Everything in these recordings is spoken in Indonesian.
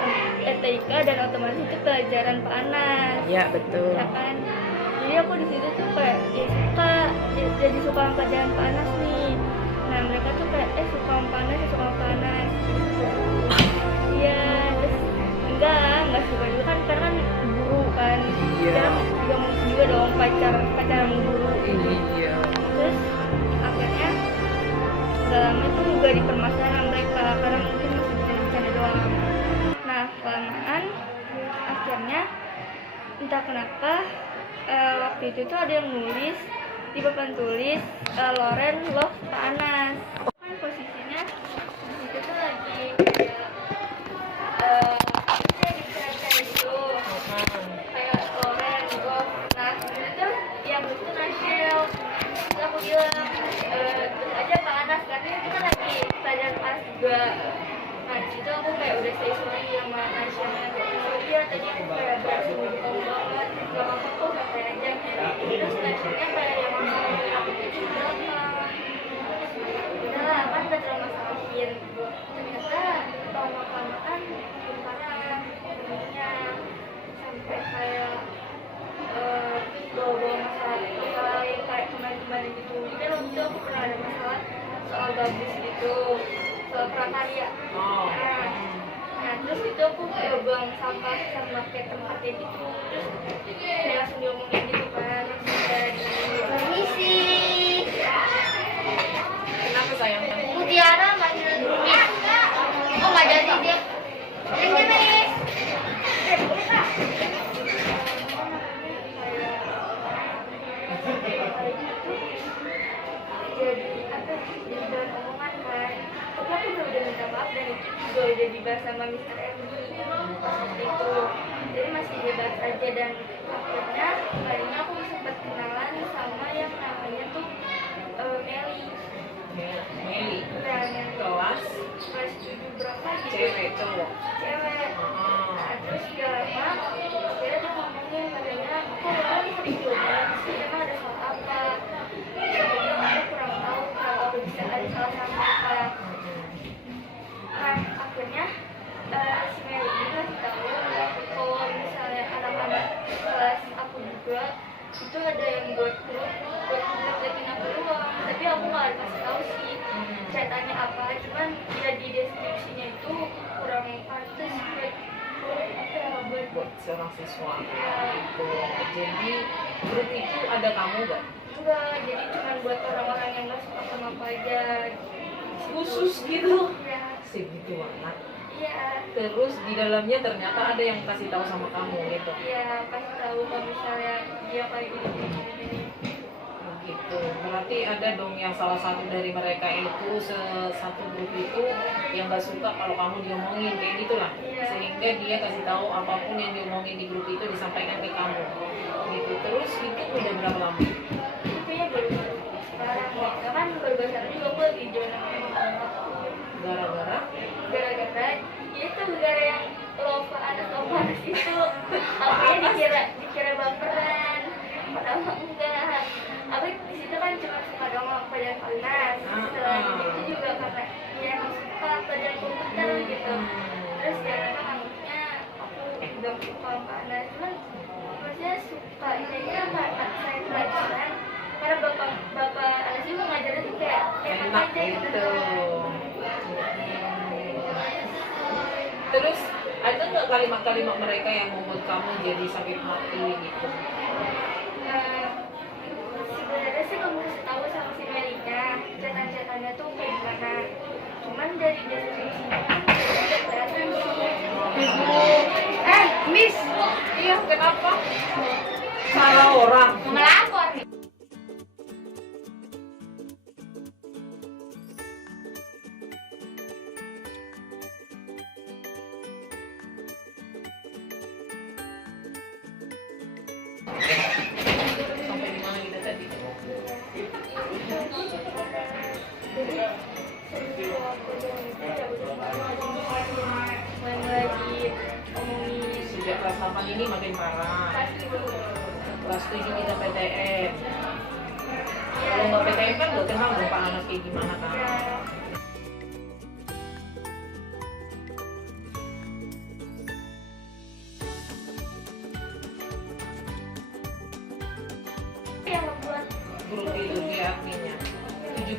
pelajaran TIK dan otomatis itu pelajaran panas. Iya betul. Ya kan? Jadi aku di situ tuh kayak jadi suka sama pelajaran panas nih. Nah mereka tuh kayak suka sama panas, suka sama panas. Iya, terus enggak suka juga kan karena kan guru kan. Iya. Jangan juga mungkin juga dong pacaran guru. Iya. Terus akhirnya nggak lama itu juga dipermasalahan mereka karena mungkin masih bercanda doang. Nah kelamaan akhirnya entah kenapa waktu itu tuh ada yang nulis di papan tulis Loren love Anas. Kan posisinya di situ tuh lagi kayak dicari itu kayak Loren love. Nah itu tuh yang itu Nashel. Terus aku bilang terus aja Pak Anas katanya itu kan lagi pelajaran kelas juga. Nah disitu aku kayak udah say sorry sama Nashelnya. Oh iya tadi aku kayak berasa tahu banget. Gak apa-apa kok santai aja. Terus Nashelnya kayak yang masalah aku itu berapa. Udahlah kan gak terlalu masalahin. Ternyata lama-kelamaan makin parah ininya sampai kayak bawa-bawa masalah yang kayak kemarin-kemarin gitu. Jadi kan waktu itu aku pernah ada masalah soal gabus gitu, soal prakarya. Nah terus itu aku kayak buang sampah sama kayak tempatnya gitu. Terus dia langsung diomongin gitu kan, langsung kayak permisi. Kenapa sayang? Mutiara manggil Miss. Oh nggak jadi dia. Jadi Miss. Jadi bahan omongan kan. Tapi aku udah minta maaf dan itu juga udah dibahas sama Mr. Ernie waktu itu. Jadi masih dibahas aja dan akhirnya kemarinnya aku sempat kenalan sama yang namanya tuh Meli. Meli. Ya, yang Kelas 7 berapa gitu. cewek cowok. Cewek. Nah, terus gak lama akhirnya dia ngomongin katanya kok orang sering diomongin sih emang ada salah apa. Aku kurang tahu kalau bisa ada salah sama apa. Nah akhirnya si Meli ini ngasih tahu kalau misalnya anak-anak kelas aku juga itu ada yang buat grup buat ngeliatin aku doang, tapi aku nggak kasih tahu sih ceritanya apa, cuman ya di deskripsinya itu kurang pantas Buat seorang siswa. Gitu. Jadi grup itu ada kamu gak? enggak, jadi cuma buat orang-orang yang nggak suka sama apa aja Khusus gitu. ya. Segitu banget. Iya, Terus di dalamnya ternyata ada yang kasih tahu sama kamu gitu. iya kasih tahu kalau misalnya dia kayak gini. Begitu. Berarti ada dong yang salah satu dari mereka itu satu grup itu yang gak suka kalau kamu diomongin kayak gitulah. Iya. Sehingga dia kasih tahu apapun yang diomongin di grup itu disampaikan ke kamu. Gitu. Terus itu udah berapa lama? Kayaknya baru sekarang ya, kan baru-baru juga aku lagi jalan sama Gara-gara gara-gara ya itu gara yang lova anak itu akunya dikira baperan padahal enggak. Aku di situ kan cuma suka doang pelajaran panas. Selain itu juga karena dia suka pelajaran komputer gitu. Terus ya memang anaknya aku udah suka panas, cuman maksudnya suka ini karena saya pelajaran karena bapak anak juga ngajarin tuh kayak enak aja gitu. Terus ada nggak kalimat-kalimat mereka yang membuat kamu jadi sakit hati gitu? Sebenarnya sih belum kasih tahu sama si Melika catatan-catatannya tuh kayak gimana. Cuman dari deskripsinya kan udah kelihatan sih. Miss, iya kenapa? Salah orang. Ngelapor nih. Sampai di mana kita tadi? Lagi omongin Sejak kelas 8 ini makin parah. pasti dulu. Kelas 7 kita PTM. Kalau nggak PTM kan nggak kenal dong Pak anak kayak gimana kan? Ya,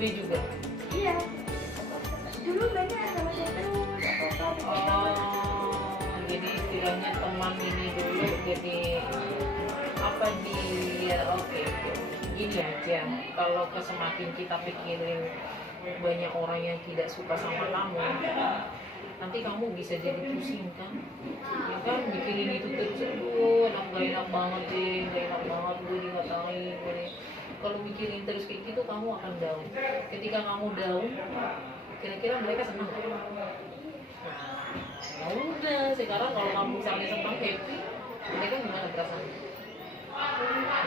FB juga. Iya. Dulu banyak sama saya terus apa-apa. Jadi istilahnya teman ini dulu jadi apa dia, oke. Gini aja, kalau semakin kita pikirin banyak orang yang tidak suka sama kamu, nanti kamu bisa jadi pusing kan, ya kan, mikirin itu terus, aduh gak enak banget deh, gak enak banget gue dikatain gue. Kalau mikirin terus kayak gitu kamu akan down. Ketika kamu down, kira-kira mereka senang gak? Nah, ya udah, sekarang kalau kamu misalnya senang, happy, mereka gimana perasaannya?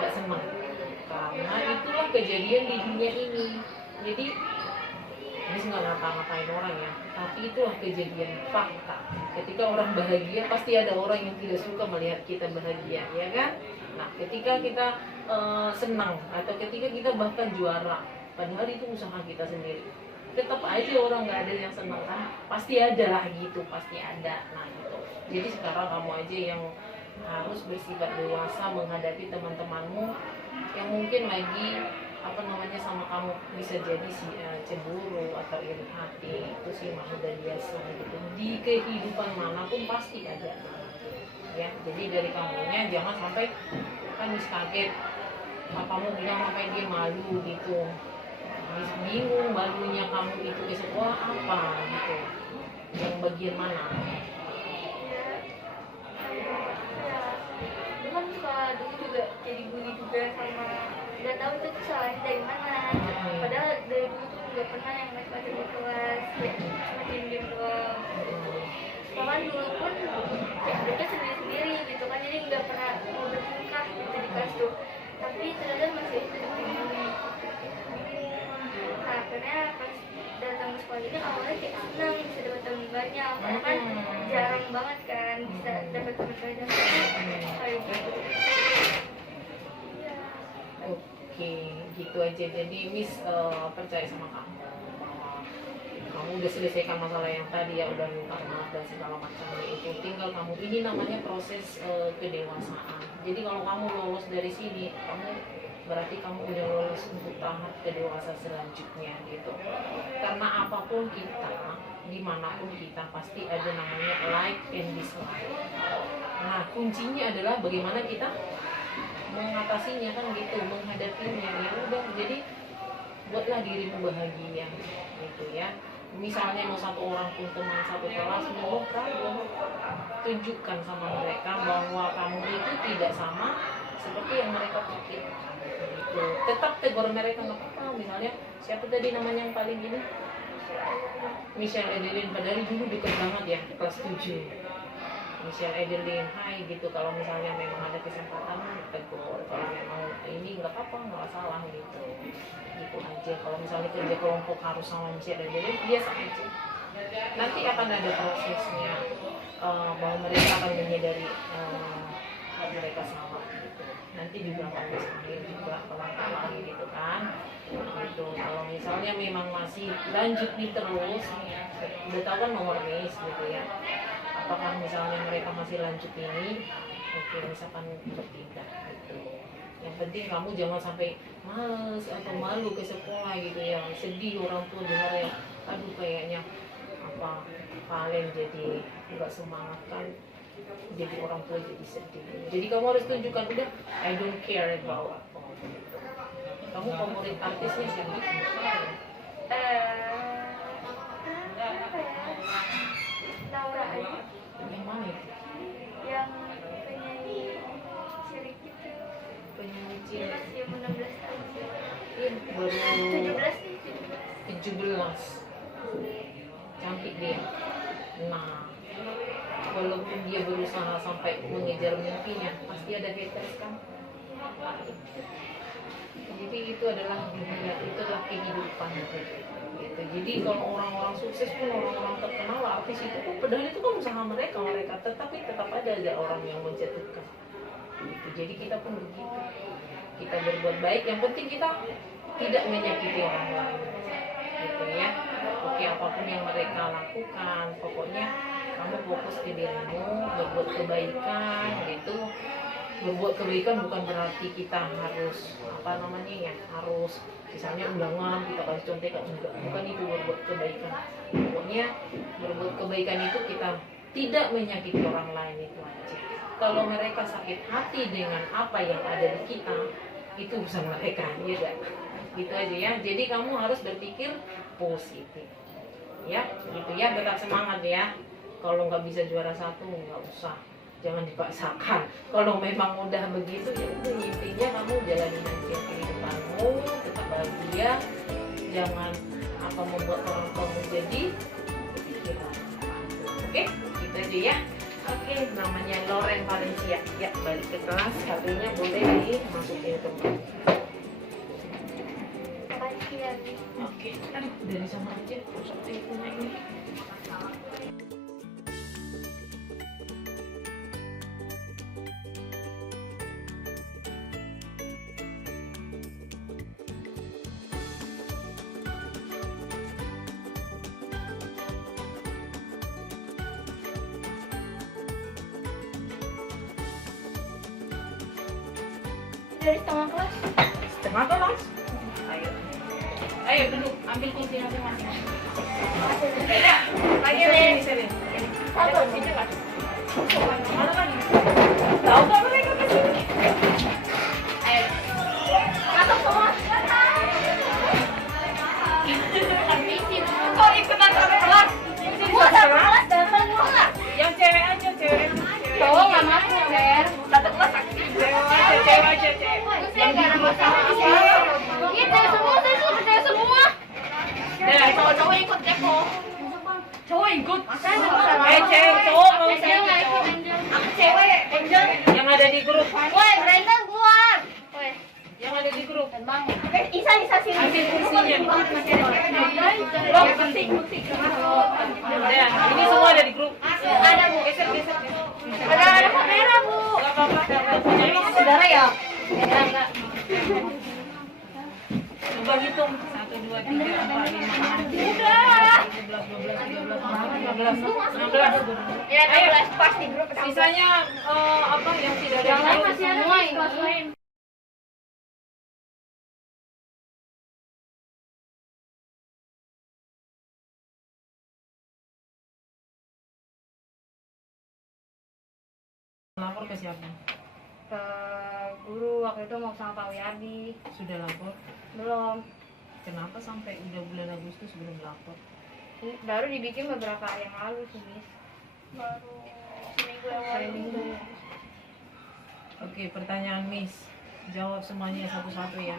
Gak senang, karena itulah kejadian di dunia ini. Jadi ini nggak ngata-ngatain orang ya, tapi itulah kejadian fakta. Ketika orang bahagia, pasti ada orang yang tidak suka melihat kita bahagia, ya kan? Nah, ketika kita senang atau ketika kita bahkan juara, padahal itu usaha kita sendiri, tetap aja orang nggak ada yang senang kan? Pasti ada lah gitu, pasti ada. Nah gitu. Jadi sekarang kamu aja yang harus bersifat dewasa menghadapi teman-temanmu yang mungkin lagi sama kamu, bisa jadi si cemburu atau iri hati, itu sih mah udah biasa gitu, di kehidupan manapun pasti ada ya. Jadi dari kamunya jangan sampai kan kaget kamu bilang sampai dia malu gitu, bingung malunya kamu itu ke sekolah apa gitu, yang bagian mana? Cuman suka dulu juga jadi bully juga, sama nggak tahu itu salahnya dari mana. Padahal dari dulu tuh nggak pernah yang macam-macam di kelas, kayak cuma diem-diem doang. Bahkan dulu pun kayak mereka sendiri-sendiri gitu kan, jadi nggak pernah mau bertingkah gitu di kelas tuh. Tapi ternyata masih itu dibully. Nah akhirnya pas datang ke sekolah ini awalnya kayak senang bisa dapat teman banyak, karena kan jarang banget kan bisa dapat teman banyak kayak gitu. Oke, gitu aja. Jadi Miss percaya sama kamu bahwa kamu udah selesaikan masalah yang tadi ya, udah minta maaf dan segala macamnya itu. Tinggal kamu, ini namanya proses kedewasaan. Jadi kalau kamu lolos dari sini, kamu berarti kamu udah lolos untuk tahap kedewasaan selanjutnya gitu. Karena apapun kita, dimanapun kita pasti ada namanya like and dislike. Nah kuncinya adalah bagaimana kita mengatasinya kan gitu, menghadapinya. Ya udah, jadi buatlah dirimu bahagia gitu ya. Misalnya mau satu orang pun teman satu kelas, mau kamu tunjukkan sama mereka bahwa kamu itu tidak sama seperti yang mereka pikir gitu. Tetap tegur mereka nggak apa-apa. Misalnya siapa tadi namanya yang paling ini, Michelle Edelin, padahal dulu deket banget ya, kelas 7. Michelle Edelin, hai gitu. Kalau misalnya memang ada kesempatan tegur, kalau memang ini nggak apa-apa, nggak salah gitu, gitu aja. Kalau misalnya kerja kelompok harus sama Michelle Edelin, biasa aja. Nanti akan ada prosesnya, bahwa mereka akan menyadari mereka salah gitu. Nanti juga akan disampaikan juga pelan-pelan gitu kan. Gitu. Kalau misalnya memang masih lanjut nih terus, udah tahu kan nomor Miss gitu ya. Apakah misalnya mereka masih lanjut ini, oke, misalkan berpindah gitu. Yang penting kamu jangan sampai males atau malu ke sekolah gitu ya, sedih orang tua dengar ya, aduh kayaknya apa kalian jadi nggak semangat kan, jadi orang tua jadi sedih. Jadi kamu harus tunjukkan udah, I don't care about gitu. Kamu favorit artisnya siapa? Laura aja. Yang mana itu? Yang penyanyi cilik itu. Penyanyi Dia cilik. masih umur 16 tahun. Iya, baru 17 nih, 17. Cantik dia. Nah, walaupun dia berusaha sampai mengejar mimpinya, pasti ada haters kan. Jadi itu adalah dunia, itulah kehidupan gitu. Jadi kalau orang-orang sukses pun, orang-orang terkenal artis itu pun, padahal itu kan usaha mereka, tetapi tetap ada orang yang menjatuhkan gitu. Jadi kita pun begitu, kita berbuat baik, yang penting kita tidak menyakiti orang lain gitu ya. Oke, apapun yang mereka lakukan, pokoknya kamu fokus ke dirimu, berbuat kebaikan gitu. berbuat kebaikan bukan berarti kita harus apa namanya ya, harus misalnya undangan kita kasih contekan, enggak, bukan itu berbuat kebaikan. Pokoknya berbuat kebaikan itu kita tidak menyakiti orang lain, itu aja. Kalau mereka sakit hati dengan apa yang ada di kita, itu urusan mereka, ya kan? Gitu aja ya. Jadi kamu harus berpikir positif, ya, gitu ya. Tetap semangat ya. Kalau nggak bisa juara satu nggak usah, jangan dipaksakan. Kalau memang udah begitu ya udah, intinya kamu jalanin aja kehidupanmu, tetap bahagia, jangan apa membuat orang tua menjadi pikiran. Oke, gitu aja ya. Oke, namanya Loren Valencia. Ya, balik ke kelas, HP-nya boleh dimasukin kembali. Makasih ya, Miss. Oke, aduh, dari sana aja rusak teleponnya ini. Dari setengah kelas. Setengah kelas. Ayo. Ayo duduk, ambil kursi masing-masing. Lagi nih, sini. Satu. Sini kan. Mana lagi? Tahu nggak mereka ke sini? Ayo. Masuk semua. Kok ikutan sampai kelas? Gua satu kelas dan semua. Yang cewek aja, cewek. Cowok nggak masuk, Ber. Satu kelas aktif. Cewek aja, cewek. Saya nggak ada masalah. Iya, cewek semua, saya suruh cewek semua. Dah, Cowok-cowok ikut kepo. cowok ikut. Saya nggak masalah. Cewek, cowok nggak usah Saya nggak ikut. ikut, Angel. Aku cewek, Angel. Yang ada di grup. Woi, Brandon keluar. Woi. Yang ada di grup. Isa sini. Ambil kursinya. Lo ketik. Ya, ini semua ada di grup. Ada, Bu. Geser. Ada kamera, Bu. Gak apa-apa, ada punya ini. Saudara ya? Enggak. Coba hitung. 1, 2, 3, 4, 5, 6, 7, 11, 12, 13, 14, 15, 16. Ya, Ayo. pas di grup. Sisanya apa yang tidak ada Yang di lain grup? masih ada di kelas lain. Lapor ke siapa? Ke guru waktu itu mau sama Pak Wiyadi. Sudah lapor? Belum. Kenapa sampai udah bulan Agustus belum lapor? Baru dibikin beberapa hari yang lalu sih, Miss. Baru seminggu yang lalu. Oke, pertanyaan Miss. Jawab semuanya satu-satu ya.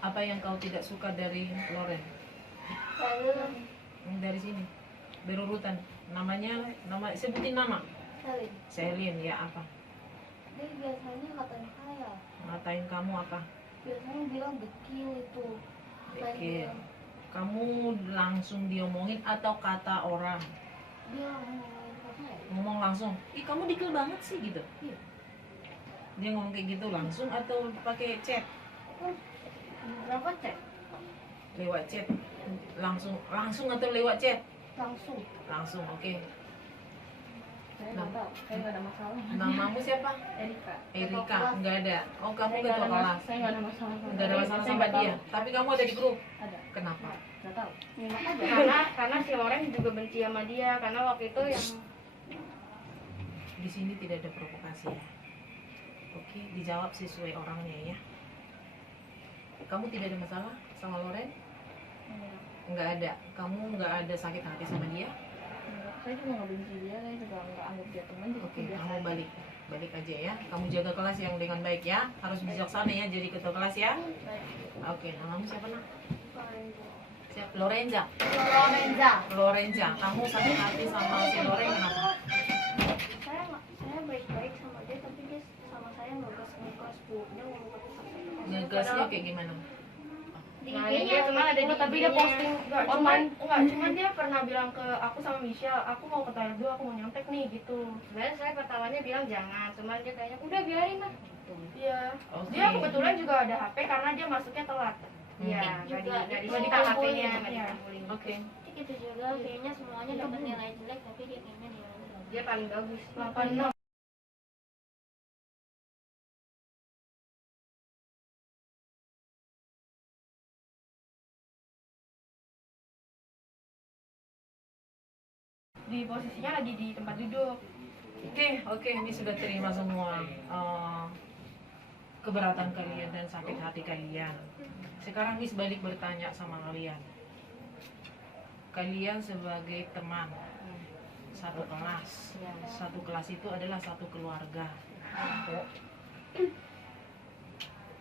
Apa yang kau tidak suka dari Loren? Lalu Dari sini. Berurutan. Nama sebutin nama. Salim. Selin, ya apa? Dia biasanya katain saya. Ngatain kamu apa? Biasanya bilang dekil itu. Dekil. Kamu langsung diomongin atau kata orang? Dia ngomongin ke saya. Ngomong langsung. Ih, kamu dekil banget sih gitu. Iya. Dia ngomong kayak gitu langsung atau pakai chat? Berapa cek? Lewat chat. Langsung atau lewat chat? Langsung. Langsung, oke. Saya nggak tahu. Saya nggak ada masalah. Namamu siapa? Erika. Erika, enggak ada. Oh, kamu Saya ketua kelas. Saya nggak ada masalah. Enggak ada masalah sama dia. Tapi kamu ada di grup. Ada. Kenapa? Nggak tahu. Karena si Loren juga benci sama dia karena waktu itu yang Di sini tidak ada provokasi ya. Oke, dijawab sesuai orangnya ya. Kamu tidak ada masalah sama Loren? Enggak ada. Kamu enggak ada sakit hati sama dia? saya juga nggak benci dia, saya juga nggak anggap dia teman. Oke, kamu balik aja ya. Kamu jaga kelas yang dengan baik ya. Harus bijaksana ya jadi ketua kelas ya. Oke, namamu siapa nak? Siapa? Lorenza. Lorenza. Kamu sakit hati sama si Loren kenapa? Saya baik-baik sama dia tapi dia sama saya ngegas Bu. Dia ngomong Ngegasnya kayak gimana? Nah, dia cuma ada di tapi dia posting cuman dia pernah bilang ke aku sama Michelle, aku mau ke toilet dulu, aku mau nyontek nih gitu. Sebenarnya saya pertamanya bilang jangan, cuman dia kayaknya udah biarin lah. Iya. Oke. Dia kebetulan juga ada HP karena dia masuknya telat. Iya, nggak dicita HP-nya, nggak dikumpulin. Oke. Gitu juga kayaknya semuanya dapat nilai jelek tapi dia kayaknya nilai Dia paling bagus. 86. lagi posisinya lagi di tempat duduk. Oke, ini sudah terima semua keberatan kalian dan sakit hati kalian. Sekarang Miss balik bertanya sama kalian. Kalian sebagai teman satu kelas, satu kelas itu adalah satu keluarga.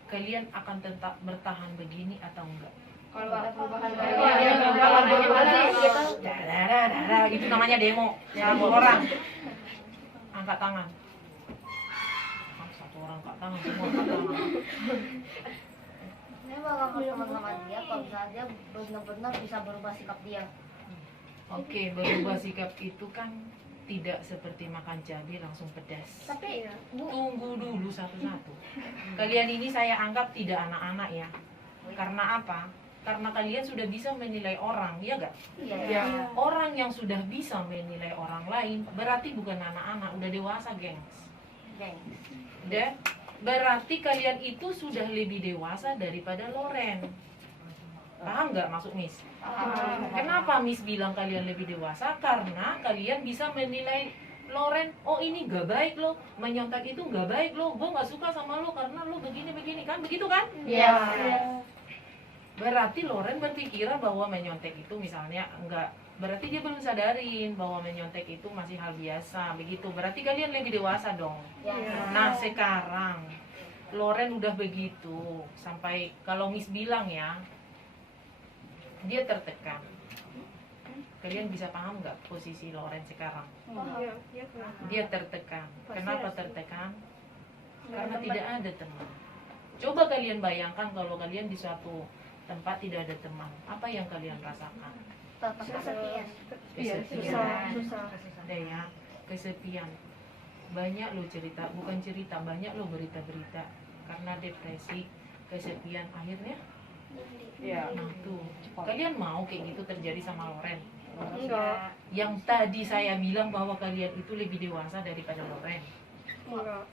Kalian akan tetap bertahan begini atau enggak? Kalau ada perubahan Itu namanya demo. Satu orang angkat tangan. Satu orang angkat tangan, semua angkat tangan. Saya bakal berteman sama dia kalau misalnya dia benar-benar bisa berubah sikap dia. Oke, berubah sikap itu kan tidak seperti makan cabai langsung pedas. Tapi Bu, Tunggu dulu satu-satu. Kalian ini saya anggap tidak anak-anak ya. Karena apa? Karena kalian sudah bisa menilai orang, ya gak? iya. Orang yang sudah bisa menilai orang lain berarti bukan anak-anak, udah dewasa, gengs. Geng. Dan berarti kalian itu sudah lebih dewasa daripada Loren. Paham nggak maksud Miss? Kenapa Miss bilang kalian lebih dewasa? Karena kalian bisa menilai Loren, oh ini gak baik lo, menyontek itu gak baik lo, gue gak suka sama lo karena lo begini-begini, kan begitu kan? Iya. Berarti Loren berpikiran bahwa menyontek itu misalnya enggak, berarti dia belum sadarin bahwa menyontek itu masih hal biasa, begitu. Berarti kalian lebih dewasa dong. Iya. Nah sekarang Loren udah begitu, sampai kalau Miss bilang ya, dia tertekan. Kalian bisa paham nggak posisi Loren sekarang? Dia tertekan. Kenapa tertekan? Karena tidak ada teman. Coba kalian bayangkan kalau kalian di suatu tempat tidak ada teman, apa yang kalian rasakan? Tetap kesepian. Kesepian. Susah. Ada ya, kesepian. Banyak lo cerita, bukan cerita, banyak lo berita-berita karena depresi, kesepian, akhirnya nah tuh, kalian mau kayak gitu terjadi sama Loren? Enggak. Yang tadi saya bilang bahwa kalian itu lebih dewasa daripada Loren. Enggak.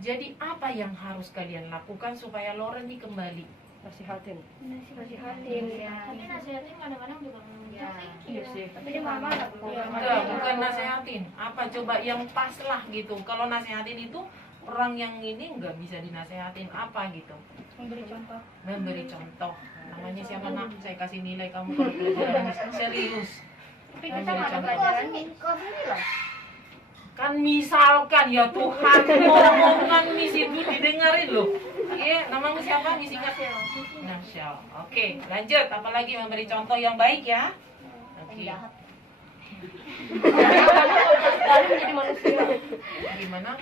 Jadi apa yang harus kalian lakukan supaya Loren ini kembali? Nasihatin. Tapi nasihatin kadang-kadang juga Iya. Iya sih. Tapi dia marah-marah. Enggak, bukan nasehatin. Apa coba yang pas lah gitu. Kalau nasehatin itu orang yang ini nggak bisa dinasehatin apa gitu. Memberi contoh. Memberi contoh. Namanya siapa nak? Saya kasih nilai kamu kalau pelajaran serius. Tapi kita Memberi nggak ada contoh. pelajaran kelas ini lah. Kan misalkan ya Tuhan ngomongan Miss itu didengarin loh. Iya, namamu siapa? Miss ingat? Nasyal. Oke, lanjut. Apalagi memberi contoh yang baik ya. Oke. Jahat. Lalu menjadi manusia. Gimana?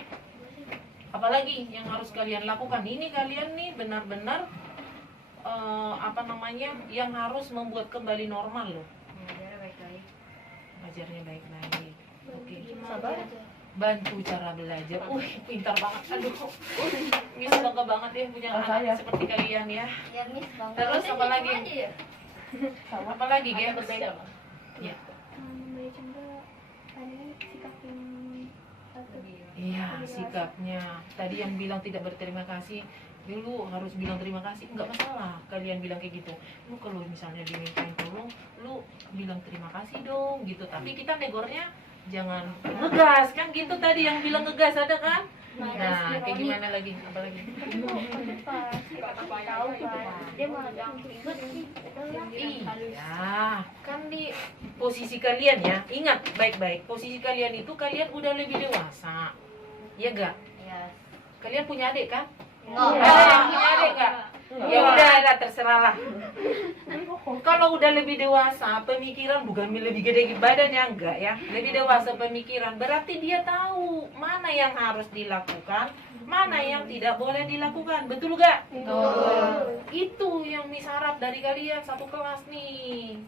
Apalagi yang harus kalian lakukan? Ini kalian nih benar-benar apa namanya? Yang harus membuat kembali normal loh. Mengajarnya baik-baik. Ajarnya baik-baik. Oke. Sabar. Bantu cara belajar. Pintar banget. Aduh. Miss bangga banget ya punya anak saya. seperti kalian ya. Ya Miss bang. Terus apa lagi? Apa lagi, Gen? Ya. memberi contoh ada sikap yang patut. Iya, sikapnya. Tadi yang bilang tidak berterima kasih, dulu harus bilang terima kasih, nggak masalah. Kalian bilang kayak gitu. Lu kalau misalnya dimintain tolong, lu bilang terima kasih dong, gitu. Tapi kita negornya jangan ngegas, kan gitu tadi yang bilang ngegas ada kan? Nah, kayak gimana lagi? Apa lagi? Tahu kan dia malah jangan ribet Iya, kan di posisi kalian ya. Ingat baik-baik, posisi kalian itu kalian udah lebih dewasa. Iya gak? Iya. Kalian punya adik kan? Enggak. Ada yang punya adik gak? Ya udah lah, terserah lah. Kalau udah lebih dewasa, pemikiran bukan lebih gede badannya, enggak ya. Lebih dewasa pemikiran, berarti dia tahu mana yang harus dilakukan, mana yang tidak boleh dilakukan. Betul gak? Betul. Itu yang Miss harap dari kalian satu kelas nih.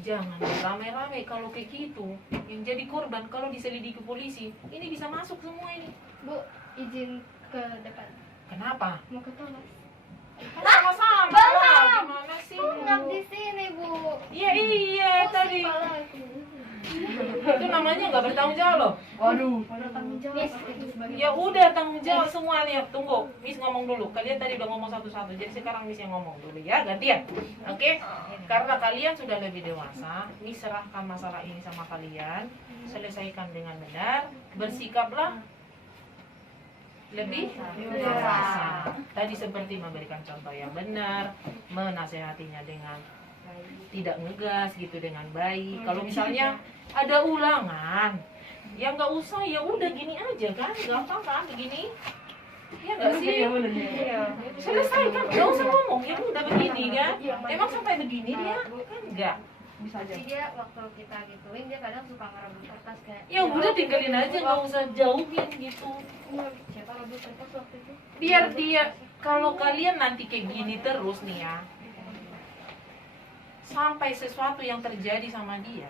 Jangan rame-rame kalau kayak gitu. Yang jadi korban kalau diselidiki polisi, ini bisa masuk semua ini. Bu izin ke depan Kenapa? mau ke toilet. Kan sama-sama lah, gimana sih? Nggak di sini Bu. Iya tadi. Kepala aku. Itu namanya nggak bertanggung jawab loh. Waduh. Bertanggung jawab itu sebagai Ya udah tanggung jawab semuanya. Tunggu, Miss ngomong dulu. Kalian tadi udah ngomong satu-satu, jadi sekarang Miss yang ngomong dulu ya, gantian. Oke? Karena kalian sudah lebih dewasa, Miss serahkan masalah ini sama kalian, selesaikan dengan benar, bersikaplah lebih dewasa. Tadi seperti memberikan contoh yang benar, menasehatinya dengan tidak ngegas gitu, dengan baik. Kalau misalnya ada ulangan, ya nggak usah, ya udah gini aja kan, gampang kan begini. Ya nggak sih? Selesai kan, nggak usah ngomong, ya udah begini kan. Emang sampai begini dia kan enggak. Bisa aja. Jadi dia waktu kita gituin dia kadang suka ngerebut kertas kayak Ya udah tinggalin aja, nggak usah jauhin gitu. siapa rebut kertas waktu itu? Biar dia, kalau kalian nanti kayak gini terus nih ya, sampai sesuatu yang terjadi sama dia,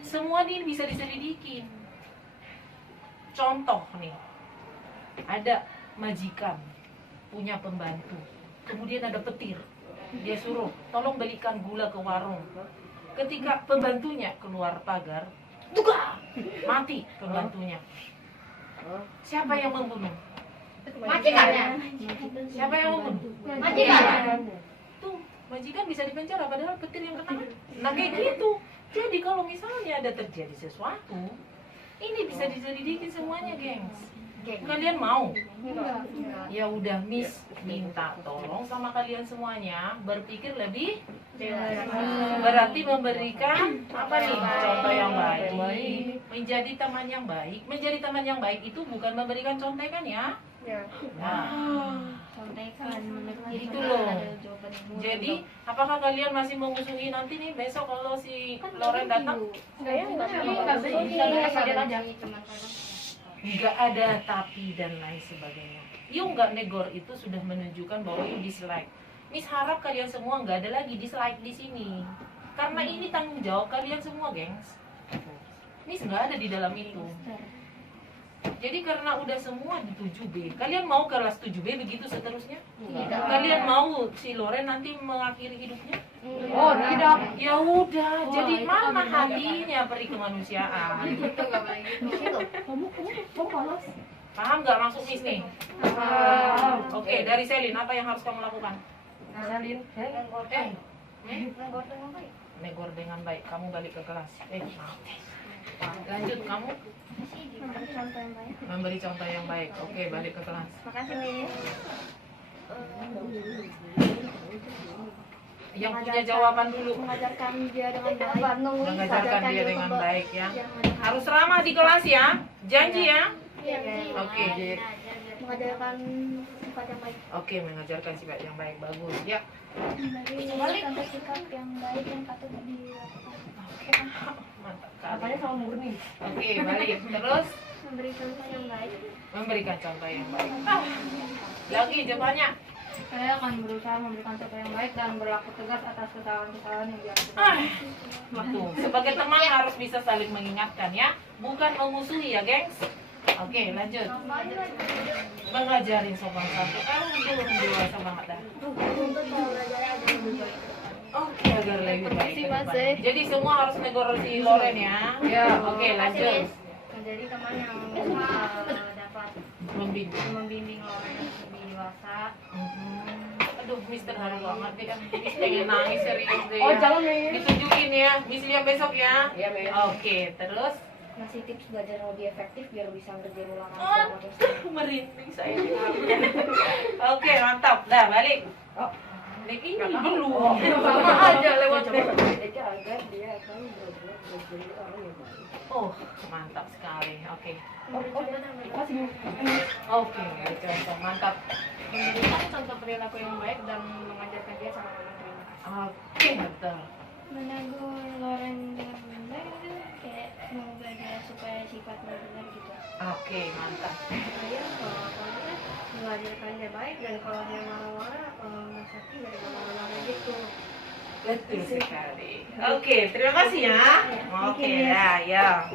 semua ini bisa diselidikin. Contoh nih, ada majikan punya pembantu, kemudian ada petir, dia suruh tolong belikan gula ke warung. Ketika pembantunya keluar pagar, duga, mati pembantunya. Siapa yang membunuh? Majikannya. Siapa yang membunuh? Majikannya. Tuh, majikan bisa dipenjara padahal petir yang kena. Nah kayak gitu. Jadi kalau misalnya ada terjadi sesuatu, ini bisa diselidiki semuanya, gengs. Kalian mau? Ya udah, Miss minta tolong sama kalian semuanya berpikir lebih berarti memberikan apa nih, contoh yang baik, menjadi teman yang baik. Menjadi teman yang baik itu bukan memberikan contekan ya. Nah, contekan itu loh. Jadi apakah kalian masih memusuhi nanti nih besok kalau si Loren datang? Nggak ada tapi dan lain sebagainya. You nggak negor itu sudah menunjukkan bahwa you dislike. Miss harap kalian semua nggak ada lagi dislike di sini. Karena ini tanggung jawab kalian semua, gengs. Miss nggak ada di dalam itu. Jadi karena udah semua di 7B, kalian mau kelas 7B begitu seterusnya? Tidak. Kalian mau si Loren nanti mengakhiri hidupnya? Oh, tidak. Ya udah, jadi mana hatinya peri kemanusiaan? Kamu panas. Paham nggak maksud Miss nih? Oke, dari Selin, apa yang harus kamu lakukan? Salin. Negor dengan baik. Kamu balik ke kelas. Maaf. Lanjut, kamu memberi contoh yang baik. memberi contoh yang baik. Oke, balik ke kelas. Makasih, Miss. Yang punya jawaban dulu. Mengajarkan dia dengan baik. Mengajarkan dia dengan baik ya. Harus ramah di kelas ya. Janji ya. Iya, Miss. Oke. Mengajarkan sifat yang baik. Oke, mengajarkan sifat yang baik. Bagus. Ya. Memberi contoh sikap yang baik yang patut dilakukan. Oke. Mantap Apanya sekali. sama murni. Oke, balik. Terus Memberi contoh yang baik. memberikan contoh yang baik. Lagi jawabannya. Saya akan berusaha memberikan contoh yang baik dan berlaku tegas atas kesalahan-kesalahan yang dilakukan. Itu. Sebagai teman harus bisa saling mengingatkan ya, bukan memusuhi ya, gengs. Oke, lanjut. Mengajarin sopan satu. Belum dewasa banget dah. Untuk kalau belajarnya ada lebih baik. Oke, agar lebih baik. Permisi, ke Mas, depannya. Jadi semua harus negor si Loren ya. Ya. Oke, lanjut. Menjadi teman yang dapat membimbing Loren lebih dewasa. Aduh, Miss terharu banget deh kan. Miss pengen nangis serius deh. Oh, ya. jangan nih. Ditunjukin ya. Miss lihat besok ya. Iya, Miss. Oke, terus. Ngasih tips belajar yang lebih efektif biar bisa ngerjain ulangan Oh, selama tes. merinding saya. Oke, mantap. Dah, balik. Oh. Balik ini belum. Sama aja lewat deh. Agar dia akan berbuat menjadi orang yang baik. Oh, mantap sekali. Oke. Memberi contoh yang baik. Masih. Oke, contoh mantap. Memberikan contoh perilaku yang baik dan mengajarkan dia cara menerima. Oke, betul. Menegur Loren dengan baik itu kayak semoga dia supaya sifatnya benar gitu. Oke, mantap. Saya pokoknya mengajarkan dia baik dan kalau dia marah-marah sakit dari marah-marah gitu. Betul sekali. Oke, terima kasih ya. Oke, ya, ya.